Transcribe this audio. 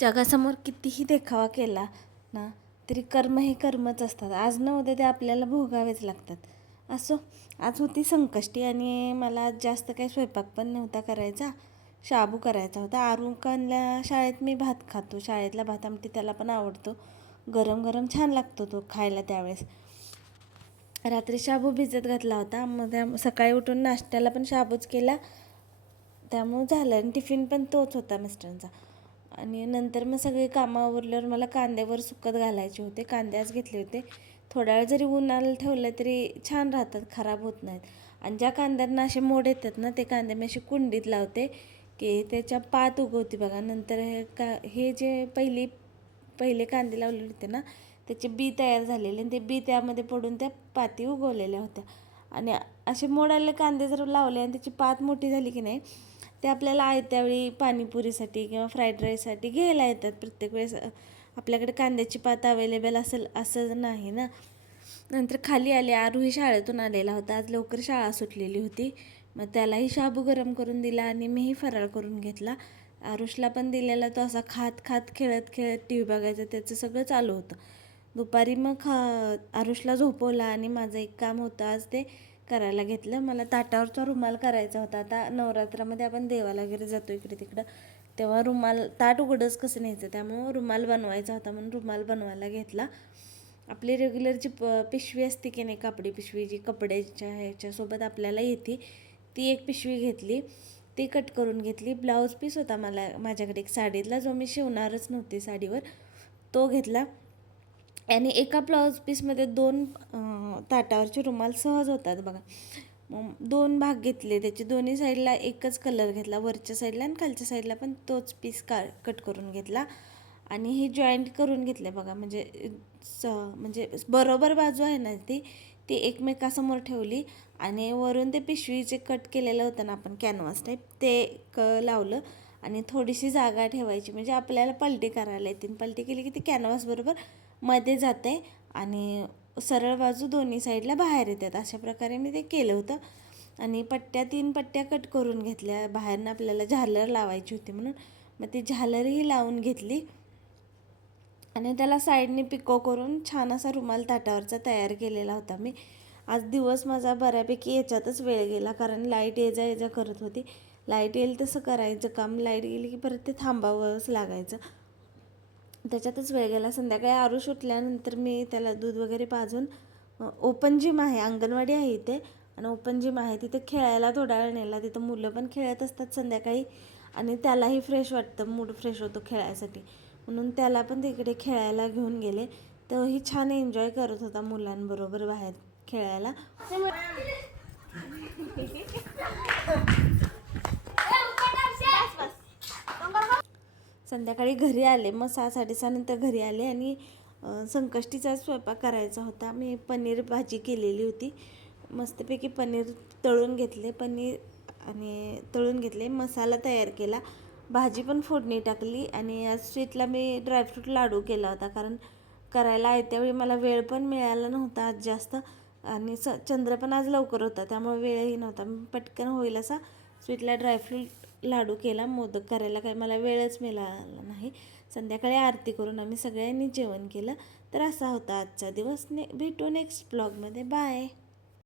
जगासमोर कितीही देखावा केला ना तरी कर्म हे कर्मच असतात. आज न उद्या ते आपल्याला भोगावेच लागतात. असो आज होती संकष्टी आणि मला आज जास्त काही स्वयंपाक पण नव्हता करायचा. शाबू करायचा होता. आरुकनला शाळेत मी भात खातो. शाळेतला भात आमटी त्याला पण आवडतो. गरम गरम छान लागतो तो खायला त्यावेळेस. रात्री शाबू भिजत घातला होता. मग त्या सकाळी उठून नाश्त्याला पण शाबूच केला. त्यामुळं झालं आणि टिफिन पण तोच होता मिस्टरांचा. आणि नंतर मग सगळे कामं आवरल्यावर मला कांद्यावर सुकत घालायचे होते. कांद्याच घेतले होते. थोडा वेळ जरी उन्हाला ठेवलं तरी छान राहतात खराब होत नाहीत. आणि ज्या कांद्यांना असे मोड येतात ना ते कांदे मी असे कुंडीत लावते की त्याच्या पात उगवते बघा. नंतर हे का हे जे पहिली पहिले कांदे लावलेले होते ना त्याचे बी तयार झालेले आणि ते बी त्यामध्ये पडून त्या पाती उगवलेल्या होत्या. आणि असे मोडाले कांदे जर लावले आणि त्याची पात मोठी झाली की नाही ते आपल्याला आहे त्यावेळी पाणीपुरीसाठी किंवा फ्राईड राईससाठी घ्यायला येतात प्रत्येक वेळेस. आपल्याकडे कांद्याची पात अवेलेबल असेल असं नाही ना? नंतर खाली आले आरूही शाळेतून आलेला होता. आज लवकर शाळा सुटलेली होती. मग त्यालाही शाबू गरम करून दिला आणि मीही फराळ करून घेतला. आरुषला पण दिलेला तो असा खात खात खेळत खेळत टी व्ही बघायचं त्याचं सगळं चालू होतं. दुपारी मग खा आरुषला झोपवला आणि माझं एक काम होतं. आज ते करायला घेतलं. मला ताटावरचा रुमाल करायचा होता. आता नवरात्रामध्ये आपण देवाला वगैरे जातो इकडे तिकडं. तेव्हा रुमाल ताट उघडच कसं न्यायचं? त्यामुळं रुमाल बनवायचा होता म्हणून रुमाल बनवायला घेतला. आपली रेग्युलरची प पिशवी असते की नाही कापडी पिशवी जी कपड्याच्या ह्याच्यासोबत आपल्याला येते ती एक पिशवी घेतली. ती कट करून घेतली. ब्लाऊज पीस होता मला माझ्याकडे एक साडीतला जो मी शिवणारच नव्हते साडीवर. तो घेतला. आणि एका ब्लाऊज पीसमध्ये दोन ताटावरचे रुमाल सहज होतात बघा. मग दोन भाग घेतले त्याचे दोन्ही साईडला एकच कलर घेतला वरच्या साईडला आणि खालच्या साईडला पण तोच पीस का कट करून घेतला. आणि हे जॉईंट करून घेतले बघा म्हणजे स म्हणजे बरोबर बाजू आहे ना ती ती एकमेकासमोर ठेवली आणि वरून ते पिशवीचे कट केलेलं होतं ना आपण कॅनव्हास टाईप ते क लावलं आणि थोडीशी जागा ठेवायची म्हणजे आपल्याला पलटी करायला येतील. पलटी केली की ती कॅनव्हासबरोबर मध्ये जाते आणि सरळ बाजू दोन्ही साईडला बाहेर येतात. अशा प्रकारे मी ते केलं होतं. आणि पट्ट्या तीन पट्ट्या कट करून घेतल्या. बाहेरनं आपल्याला झालर लावायची होती म्हणून. मग ती झालरही लावून घेतली. आणि त्याला साईडने पिको करून छान असा रुमाल ताटावरचा तयार केलेला होता मी. आज दिवस माझा बऱ्यापैकी याच्यातच वेळ गेला कारण लाइट ये जा ये जा करत होती. लाइट येईल तसं करायचं काम. लाइट गेली की परत ते थांबावंच लागायचं. त्याच्यातच वेळ गेला. संध्याकाळी आरुष उठल्यानंतर मी त्याला दूध वगैरे पाजून ओपन जिम आहे अंगणवाडी आहे इथे. आणि ओपन जिम आहे तिथे खेळायला थोडा वेळ नेला. तिथं मुलं पण खेळत असतात संध्याकाळी. आणि त्यालाही फ्रेश वाटतं मूड फ्रेश होतो खेळायसाठी. म्हणून त्याला पण तिकडे खेळायला घेऊन गेले. तोही छान एन्जॉय करत होता मुलांबरोबर बाहेर खेळायला. संध्याकाळी घरी आले. मग सहा साडेसहानंतर घरी आले आणि संकष्टीचा स्वयंपाक करायचा होता. मी पनीर भाजी केलेली होती. मस्तपैकी पनीर तळून घेतले. पनीर आणि तळून घेतले. मसाला तयार केला. भाजी पण फोडणी टाकली आणि आज स्वीटला मी ड्रायफ्रूट लाडू केला होता. कारण करायला आहे त्यावेळी मला वेळ पण मिळाला नव्हता आज जास्त. आणि स चंद्र पण आज लवकर होता. त्यामुळे वेळही नव्हता. पटकन होईल असा स्वीटला ड्रायफ्रूट लाडू केला मोदक करायला काही मला वेळच मिळाला नाही. संध्याकाळी आरती करून आम्ही सगळ्यांनी जेवण केलं. तर असा होता आजचा दिवस. ने भेटू नेक्स्ट ब्लॉगमध्ये बाय